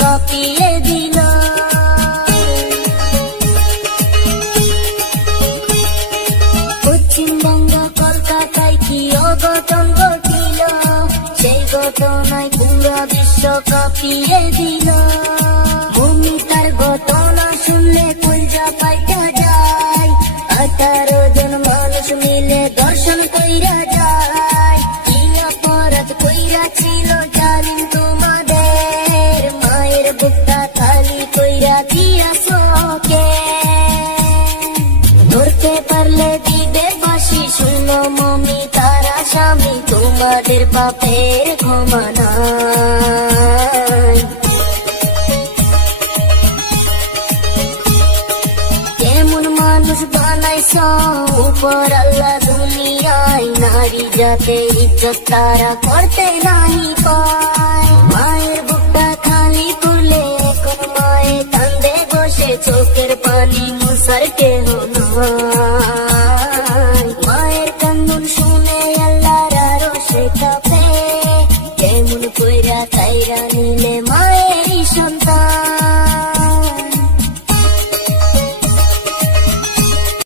কাঁপিয়ে দিল। পশ্চিমবঙ্গ কলকাতায় কি অঘটন ঘটিল, সেই ঘটনায় পুরো বিশ্ব কাঁপিয়ে দিল। মমিতার ঘটনা শুনলে কলজা পাইটা যায়, 18 জন মানুষ মিলে দর্শন কইরা যায়। কি অপরাধ কইরা ছিল জালিম তোমাদের, মায়ের বুকটা খালি কইরা দিয়াছো কে? ধরতে পারলে দিবে ফাঁসি, শুনো মমিতার আসামি, তোমাদের পাপের ক্ষমা নাই। কেমন মানুষ বানাইছ উপর আল্লাহ দুনিয়ায়, নারী জাতের ইজ্জত তারা করতে নাহি পায়। মায়ের বুকটা খালি করলে এখন মায়ে কান্দে বসে, চোখের পানি মুছার কেহ নাই। মায়ের কান্দন শুনে আল্লাহর আরশে কাঁপে, কেমন কইরা তাইরা